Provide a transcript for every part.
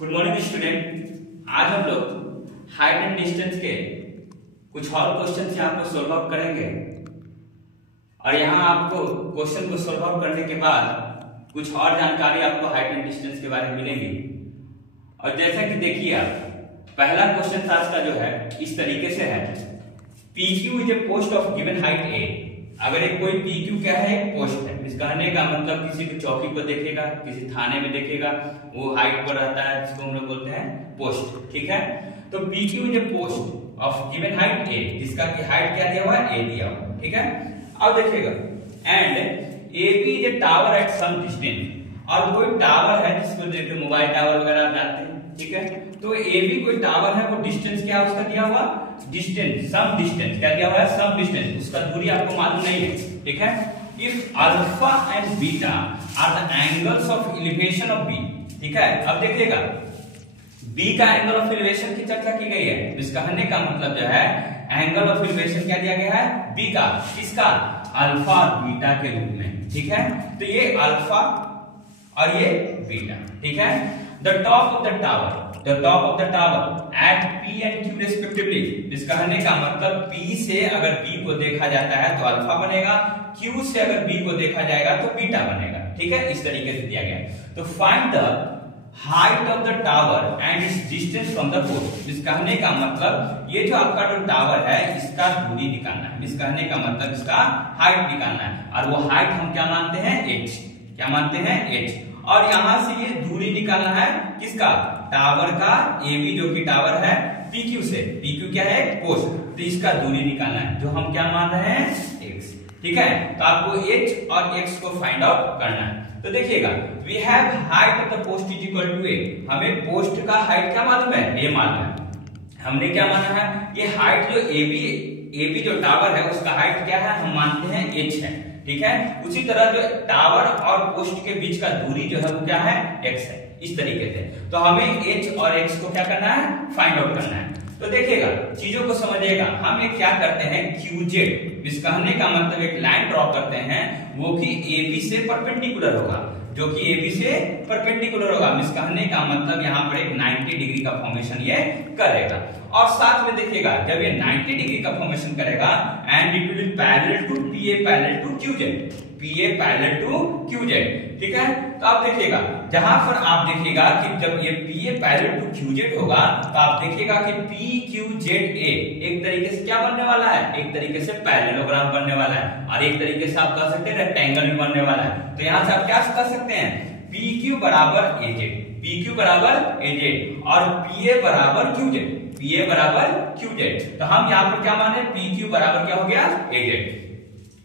Good morning student. आज हम लोग हाइट एंड डिस्टेंस के कुछ और क्वेश्चन यहाँ पर सोल्व आउट करेंगे और यहाँ आपको क्वेश्चन को सोल्व आउट करने के बाद कुछ और जानकारी आपको हाइट एंड डिस्टेंस के बारे में मिलेगी। और जैसा कि देखिए आप पहला क्वेश्चन आज का जो है इस तरीके से है, PQ is a post of given height A। अगर एक कोई PQ क्या है, एक पोस्ट है। इस कहने का मतलब किसी को चौकी को देखेगा, किसी थाने में देखेगा, वो हाइट पर रहता है, जिसको हम लोग बोलते हैं पोस्ट। ठीक है, तो PQ is a post of given height A, जिसका की हाइट क्या दिया हुआ है, A दिया हुआ है। ठीक है, अब देखिएगा and AB is a tower at some distance. और कोई टावर है जिसको देखते मोबाइल टावर वगैरह आप जानते हैं। ठीक है, तो AB कोई टावर है, वो डिस्टेंस क्या उसका दिया हुआ, डिस्टेंस, सम डिस्टेंस क्या दिया हुआ है, सम डिस्टेंस, उसका दूरी आपको मालूम नहीं है। ठीक है, if alpha and beta are the angles of elevation of B। ठीक है, अब देखिएगा B का एंगल ऑफ एलिवेशन की चर्चा की गई है। इस कहने का मतलब जो है एंगल ऑफ एलिवेशन क्या दिया गया है, B का, किसका, अल्फा और बीटा के रूप में। ठीक है, तो ये अल्फा और ये बीटा। ठीक है, the top of the tower at P and Q respectively. इस कहने का मतलब P से अगर B को देखा जाता है तो अल्फा बनेगा, Q से अगर B को देखा जाएगा तो बीटा बनेगा। ठीक है, इस तरीके से दिया गया है। तो find the height of the tower and it's distance from the post. इस कहने का मतलब ये जो आपका जो टावर है इसका दूरी निकालना है। इस कहने का मतलब इसका हाइट निकालना है, और वो हाइट हम क्या मानते हैं, h। क्या मानते हैं, h। और यहां से ये दूरी निकालना है किसका, टावर का, AB जो कि टावर है PQ से। PQ क्या है, पोस्ट, तो इसका दूरी निकालना है जो हम क्या मान रहे हैं, x। ठीक है, तो आपको h और x को फाइंड आउट करना है। तो देखिएगा we have height of the post is equal to a। हमें पोस्ट का हाइट क्या मालूम है, a मालूम है। हमने क्या माना है, ये हाइट जो AB जो टावर है उसका हाइट क्या है, हम मानते हैं h है। ठीक है, उसी तरह जो टावर और पोस्ट के बीच का दूरी जो है वो क्या है, x है। इस तरीके से तो हमें h और x को क्या करना है, फाइंड आउट करना है। तो देखिएगा चीजों को समझिएगा, हम एक क्या करते हैं, QZ। इस कहने का मतलब एक लाइन ड्रॉ करते हैं वो कि AB से परपेंडिकुलर होगा, जो कि AB से परपेंडिकुलर होगा। इस कहने का मतलब यहाँ पर एक 90 डिग्री का फॉर्मेशन ये करेगा। और साथ में देखिएगा जब ये 90 डिग्री का फॉर्मेशन करेगा and it will parallel to PA parallel to QZ, PA parallel to QZ। ठीक है, तो आप देखिएगा जहां पर आप देखिएगा कि जब ये PA पैरेलल टू QZ होगा तो आप देखिएगा कि PQZA एक तरीके से क्या बनने वाला है, एक तरीके से पैरेललोग्राम बनने वाला है, और एक तरीके से आप कह सकते हैं रेक्टेंगल भी बनने वाला है। तो यहां से आप क्या कह सकते हैं, PQ बराबर AZ, PQ बराबर AZ और PA बराबर QZ, PA बराबर QZ। तो हम यहाँ पर क्या माने, PQ बराबर क्या हो गया, AZ।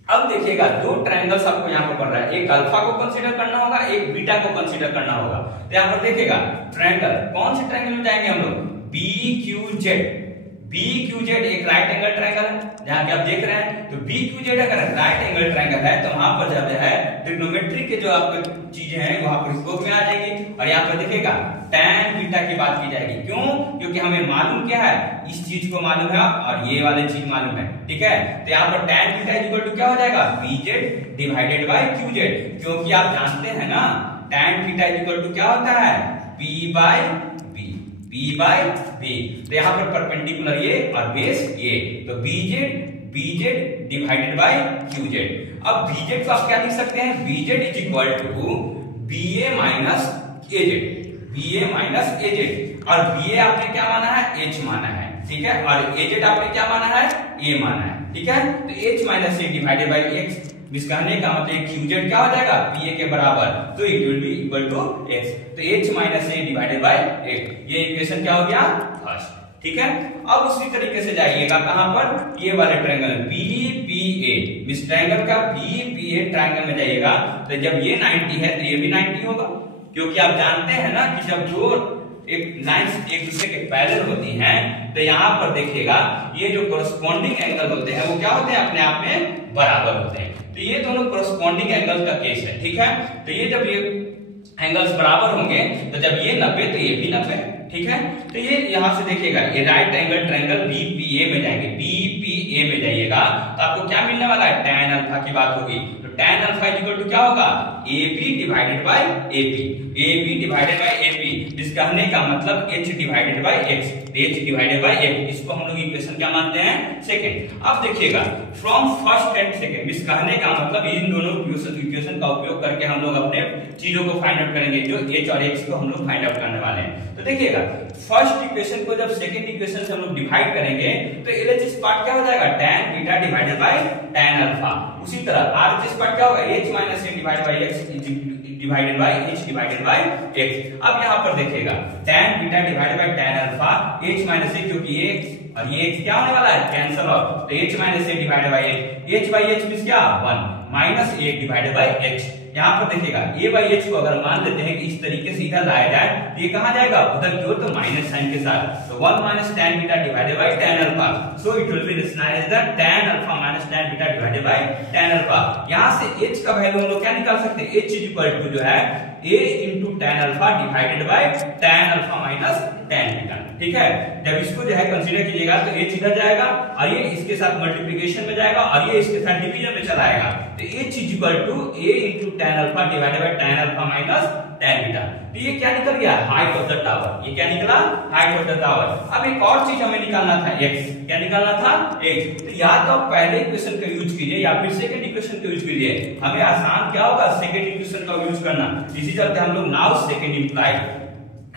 अब देखिएगा दो ट्रायंगल्स आपको यहाँ पर पड़ रहा है, एक अल्फा को कंसीडर करना होगा, एक बीटा को कंसीडर करना होगा। तो यहाँ पर देखिएगा ट्रायंगल, कौन से ट्रायंगल में जाएंगे हम लोग, BQZ एक राइट एंगल ट्रायंगल है, जहां आप देख रहे हैं। तो BQZ अगर राइट एंगल ट्रायंगल है तो वहां पर जब है ट्रिग्नोमेट्री के जो आपके चीजें हैं वहां पर स्कोप में आ जाएगी। और यहाँ पर देखिएगा tan बीटा की बात की जाएगी, क्यों, क्योंकि हमें मालूम क्या है, इस चीज को मालूम है और ये वाले चीज मालूम है। ठीक है, तो यहाँ पर tan बीटा इक्वल टू क्या हो जाएगा, BZ डिवाइडेड बाय QZ, क्योंकि आप जानते हैं ना tan बीटा इक्वल टू क्या होता है, P बाय B। तो यहाँ पर परपेंडिकुलर ये और बेस ये, तो BZ डिवाइडेड बाय QZ। अब BZ को आप क्या लिख सकते हैं, BZ is equal to BA minus AZ, और BA आपने क्या माना है, H माना है। ठीक है, और AZ आपने क्या माना है, A माना है। ठीक है, तो H minus A divided by X। इस कहने का मतलब QZ क्या हो जाएगा, PA के बराबर, तो it will be equal to X। तो H minus A divided by X, ये इक्वेशन क्या हो गया, फर्स्ट। ठीक है, अब उसी तरीके से जाइएगा कहां पर, ये वाले ट्रायंगल BPA, इस ट्रायंगल का BPA ट्रायंगल में जाइएगा। तो जब ये 90 है तो ये भी 90 होगा, क्योंकि आप जानते हैं ना कि जब दो एक लाइंस एक दूसरे के पैरेलल होती हैं तो यहाँ पर देखिएगा ये जो कोरस्पॉन्डिंग एंगल होते हैं वो क्या होते हैं, अपने आप में बराबर होते हैं। तो ये दोनों कोरस्पॉन्डिंग एंगल का केस है। ठीक है, तो ये जब ये एंगल्स बराबर होंगे तो जब ये 90 तो ये भी 90। ठीक है, तो ये यहां से देखिएगा ये राइट एंगल ट्रायंगल BPA में जाएंगे, BPA में जाइएगा तो आपको क्या मिलने वाला है, tan अल्फा की बात होगी। तो tan alpha is equal to क्या होगा, AB divided by AP, AB divided by AP। इस कहने का मतलब H divided by X, H divided by X। इसको हम लोग इक्वेशन क्या मानते हैं, सेकंड। अब देखिएगा फ्रॉम फर्स्ट एंड सेकंड, इस कहने का मतलब इन दोनों इक्वेशन का उपयोग करके हम लोग अपने चीजों को फाइंड आउट करेंगे, जो H और X को हम लोग फाइंड आउट करने वाले हैं। तो देखिएगा फर्स्ट इक्वेशन को जब सेकंड इक्वेशन से हम लोग डिवाइड करेंगे तो LHS पार्ट क्या हो जाएगा, tan beta divided by tan alpha. उसी तरह RHS पार्ट क्या होगा, H minus A divided by X divided by H divided by X। अब यहाँ पर देखिएगा tan beta divided by tan alpha, H minus A, क्योंकि X और ये X क्या होने वाला है, कैंसिल आउट, तो H minus A divided by H by H means क्या, 1 minus A divided by H। यहाँ पर देखिएगा A बाई H को अगर मान लेते हैं कि इस तरीके से इधर लाया जाए तो ये कहाँ जाएगा, उधर की ओर, तो माइनस साइन के साथ, तो 1 minus tan beta divided by tan alpha, so it will be written as the tan alpha minus tan beta divided by tan alpha. यहाँ से H का वैल्यू हम लोग क्या निकाल सकते हैं, H इज इक्वल टू जो है A into tan alpha divided by tan alpha minus tan beta. ठीक है, जब इसको जो है कंसीडर कीजिएगा तो H इधर जाएगा और ये इसके साथ मल्टीप्लिकेशन में जाएगा और ये इसके साथ डिवीजन में चला आएगा, तो H is equal to A into tan alpha divided by tan alpha minus tan beta. तो ये क्या निकल गया, हाइट ऑफ द टावर। ये क्या निकला, हाइट ऑफ द टावर। अब एक और चीज हमें निकालना था, x। क्या निकालना था, x। तो या तो आप पहले इक्वेशन का यूज कीजिए या फिर सेकंड इक्वेशन का यूज कीजिए, हमें आसान क्या होगा, सेकंड इक्वेशन का यूज करना। इसी चलते हम लोग नाउ सेकंड इंप्लाई,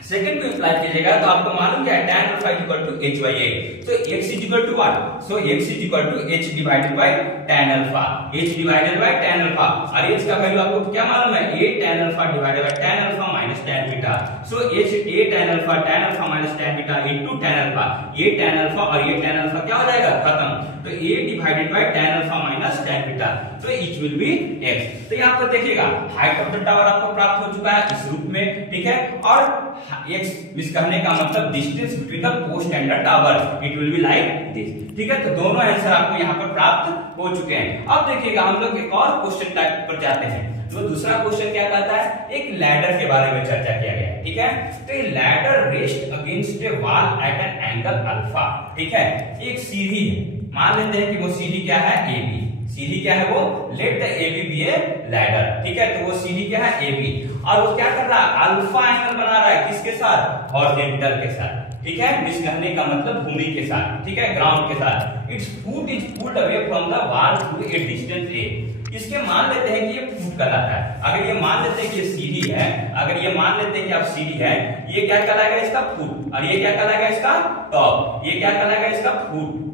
सेकंड को अप्लाई कीजिएगा तो आपको मालूम क्या है, tan alpha is equal to h by a, तो x is equal to what, so x is equal to h divided by tan alpha, h divided by tan alpha, और h का वैल्यू आपको क्या मालूम है, a tan alpha divided by tan alpha minus tan beta, so h a tan alpha minus tan beta into tan alpha, ये tan alpha और ये tan alpha क्या हो जाएगा, खत्म, तो a divided by tan alpha minus tan beta, तो it will B x। तो यहाँ पर देखिएगा हाइट ऑफ द टावर आपको प्राप्त हो चुका है इस रूप में, ठीक है, और x इस कहने का मतलब distance between the post and the tower, it will be like this. ठीक है, तो दोनों आंसर आपको यहाँ पर प्राप्त हो चुके हैं। अब देखिएगा हम लोग एक और क्वेश्चन टाइप पर जाते हैं। तो दूसरा क्वेश्चन क्या कहता है, एक लैडर के बारे में चर्चा किया गया है। ठीक है, तो ये ladder rest against A wall at an angle alpha. ठीक है, एक सीढ़ी है, मान लेते हैं कि वो सीढ़ी क्या है, AB। सीढ़ी क्या है वो, let the AB be a ladder. ठीक है, तो वो सीढ़ी क्या है, AB, और वो क्या कर रहा है, अल्फा एंगल बना रहा है, किसके साथ, हॉरिजॉन्टल के साथ। ठीक है, जिस कहने का मतलब भूमि के साथ, ठीक है, ग्राउंड के साथ। Its foot is pulled away from the wall to a distance a। इसके मान लेते हैं कि ये फुट कहलाता है। अगर ये मान लेते हैं कि ये सीढ़ी है, अगर ये मान लेते हैं कि आप सीढ़ी है, ये क्या कहलाएगा, इसका फुट, और ये क्या कहलाएगा, इसका टॉप। ये क्या कहलाएगा, इसका फुट,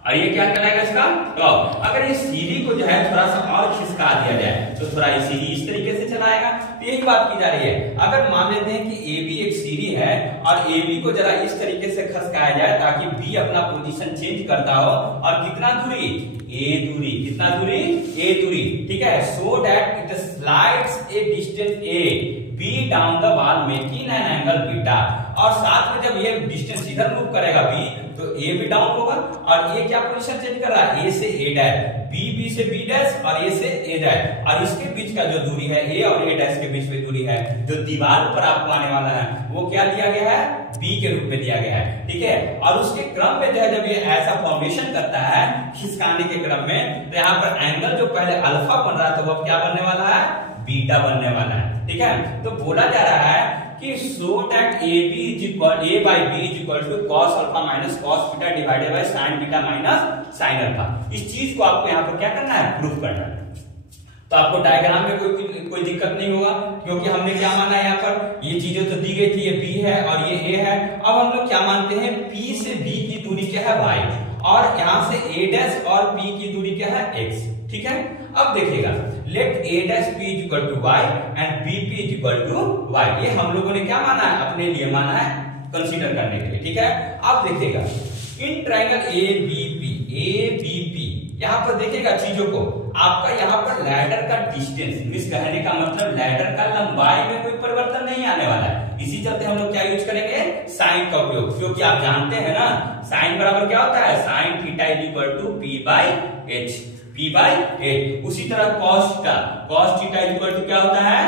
और ये क्या कहलाएगा, इसका टॉप। अगर ये सीढ़ी को जो है थोड़ा सा और खिसका दिया जाए तो थोड़ा ये सीढ़ी इस तरीके से चलाएगा। तो यही बात की जा रही है। अगर मान लेते हैं कि AB एक सीढ़ी है और AB को जरा इस तरीके से खसकाया जाए ताकि B अपना पोजीशन चेंज करता हो, और कितना दूरी, A दूरी, कितना दूरी, A दूरी। ठीक है, so that it slides A distance A B down the wall making an angle beta, और साथ में जब ये डिस्टेंस इधर मूव करेगा B तो A भी डाउन होगा, और ये क्या पोजीशन चेंज कर रहा है, A से A डैश, B से B डैश, और A से A डैश, और इसके बीच का जो दूरी है A और A डैश के बीच में दूरी है, जो दीवार पर आपको आने वाला है, वो क्या दिया गया है, B के रूप में दिया गया है। ठीक है, और उसके क्रम में जो है जब ये ऐसा फॉर्मेशन करता है खिसकाने के क्रम में, तो यहाँ पर एंगल जो पहले अल्फा बन रहा था वो अब क्या बनने वाला है, बीटा बनने वाला है। ठीक है, तो बोला जा रहा है कि so that A by B is equal to cos alpha minus cos beta divided by sin beta minus sin alpha. इस चीज को आपको यहाँ पर क्या करना है, प्रूफ करना है। तो आपको डायग्राम में कोई दिक्कत नहीं होगा, क्योंकि हमने क्या माना है, यहाँ पर ये चीजें तो दी गई थी, ये B है और ये A है। अब हम लोग क्या मानते हैं, P से B की दूरी क्या है, y, और यहाँ से A डैश और P की दूरी क्या है, x। ठीक है, अब देखिएगा let A dash P is equal to y and BP is equal to y। ये हम लोगों ने क्या माना है, अपने लिए माना है, कंसीडर करने के लिए। ठीक है, अब देखिएगा इन ट्रायंगल ABP, यहाँ पर देखिएगा चीजों को, आपका यहाँ पर लैडर का डिस्टेंस, इस कहने का मतलब लैडर का लंबाई में कोई परिवर्तन नहीं आने वाला है। इसी चलते हम लोग क्या यूज करेंगे, साइन का उपयोग, क्योंकि आप जानते हैं ना साइन बराबर क्या होता है, sine theta is equal to P by H। उसी तरह cos theta is equal to क्या होता है,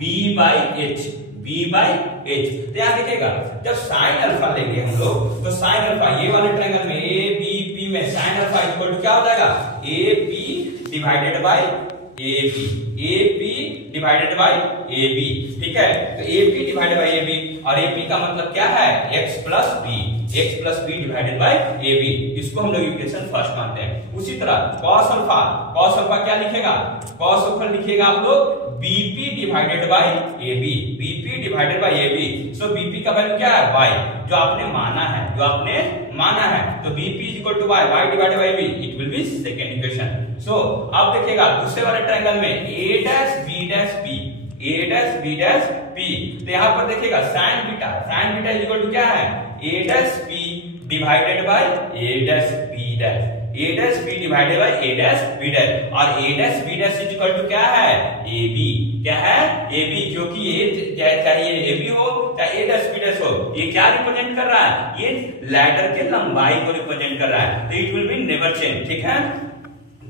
B बाई H। तो यहाँ देखिएगा जब साइन अल्फा लेंगे हम लोग, तो साइन अल्फा ये वाले ट्रायंगल में ABP में साइन अल्फा इक्वल टू क्या हो जाएगा, AB divided by AB, AP divided by AB, ठीक है। तो AP डिवाइडेड बाय AB, और AP का मतलब क्या है, x plus b divided by AB, इसको हम लोग इक्वेशन फर्स्ट मानते हैं। उसी तरह cos अल्फा क्या लिखेगा, cos अल्फा लिखेगा आप लोग BP divided by AB, BP divided by AB। So BP का वैल्यू क्या है, y, जो आपने माना है, तो BP is equal to y divided by AB, it will be second equation. So अब देखिएगा दूसरे वाले ट्रायंगल में a dash b dash p, तो यहाँ पर देखिएगा sin beta is equal to क्या है, a dash b divided by a dash b divided by a dash b dash, और a dash b dash is equal to क्या है, AB, क्या है, AB, क्योंकि ये चाहे ये AB हो चाहे a डैश b डैश हो, ये क्या रिप्रेजेंट कर रहा है, ये लैडर के लंबाई को रिप्रेजेंट कर रहा है, तो it will be never change, ठीक है।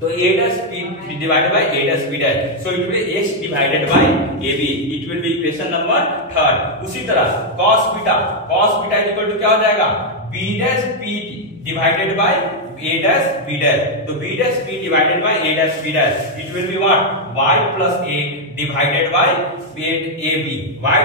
तो a dash b divided by a dash b dash, so it will be h divided by AB, it will be equation number third. उसी तरह cos beta is equal to क्या हो जाएगा, b dash b divided by a dash b dash, तो b dash b divided by a dash b dash, it will be what, y plus a divided by AB, y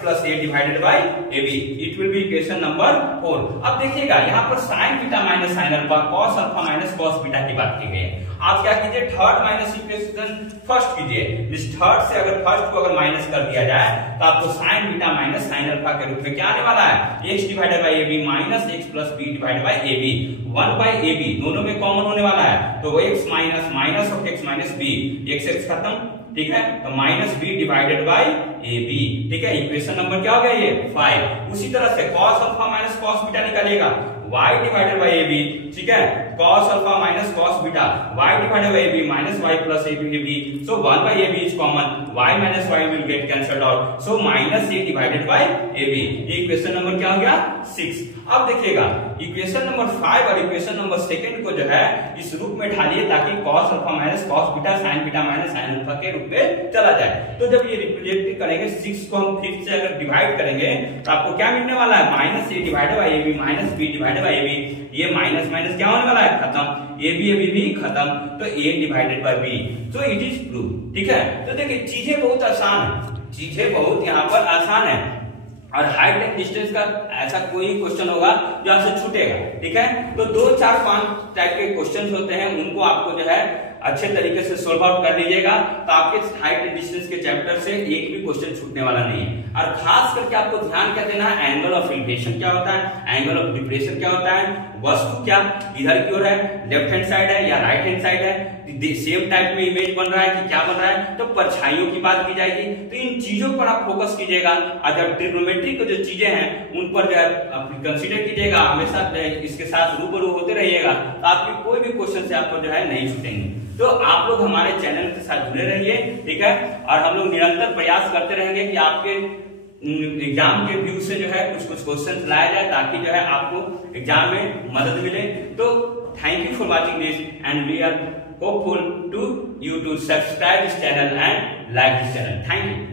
plus a divided by AB, it will be equation number 4। अब देखिएगा यहाँ पर sin beta minus sin alpha, cos alpha minus cos beta की बात की गई है। आप क्या कीजिए, थर्ड माइनस इक्वेशन फर्स्ट कीजिए, इस थर्ड से अगर फर्स्ट को अगर माइनस कर दिया जाए तो आपको sin beta minus sin alpha के रूप में क्या आने वाला है, x divided by AB minus x plus b divided by AB, 1 by AB दोनों में कॉमन होने वाला है, तो x minus of x minus b, x खत्म, ठीक है, तो minus b divided by AB, ठीक है। इक्वेशन नंबर क्या हो गया, ये 5। उसी तरह से cos alpha minus cos beta निकालिएगा, y डिवाइडेड बाय AB, ठीक है, cos alpha minus cos beta, y divided by AB minus y plus AB, so 1 by AB is common, y minus y will get cancelled out, so minus a divided by AB, ये equation number क्या हो गया, 6। अब देखिएगा equation number 5 और equation number 2 को जो है इस रूप में ढालिए ताकि cos alpha minus cos beta sin beta minus sin alpha के रूप में चला जाए। तो जब ये रिप्रेजेंट करेंगे 6 को हम 5 से अगर डिवाइड करेंगे तो आपको क्या मिलने वाला है, minus a divided by AB minus b divided by AB, ये माइनस माइनस क्या होने वाला है, खत्म, AB भी खत्म, तो a divided bye b, so it is prove, ठीक है। तो देखिए चीजें बहुत आसान है, चीजें बहुत यहाँ पर आसान है, और हाइट एंड डिस्टेंस का ऐसा कोई क्वेश्चन होगा जो आपसे छूटेगा, ठीक है। तो 2 4 5 टाइप के क्वेश्चंस होते हैं, उनको आपको जो है अच्छे तरीके से सोल्व आउट कर लीजिएगा, तो आपके हाइट एंड डिस्टेंस के चैप्टर से एक भी क्वेश्चन छूटने वाला नहीं है। और खास करके आपको ध्यान क्या देना है, एंगल ऑफ इलिवेशन क्या होता है, एंगल ऑफ डिप्रेशन क्या होता है, वस्तु क्या इधर की ओर है, लेफ्ट हैंड साइड है या राइट हैंड साइड है, सेम टाइप में इमेज बन रहा है कि क्या बन रहा है, तो परछाइयों की बात की जाएगी। तो इन चीजों पर आप फोकस कीजिएगा, और जब ट्रिग्नोमेट्री को जो चीजें हैं उन पर जो है कंसीडर कीजिएगा, हमेशा इसके साथ रूबरू होते रहिएगा, तो आपके कोई भी क्वेश्चन से आपको जो है नहीं छूटेंगे। तो आप लोग हमारे चैनल के साथ जुड़े रहिए, ठीक है, और हम लोग निरंतर प्रयास करते रहेंगे कि आपके एग्जाम के व्यू से जो है कुछ क्वेश्चन लाया जाए, ताकि जो है आपको एग्जाम में मदद मिले। तो thank you for watching this, and we are hopeful to you to subscribe this channel and like this channel. Thank you.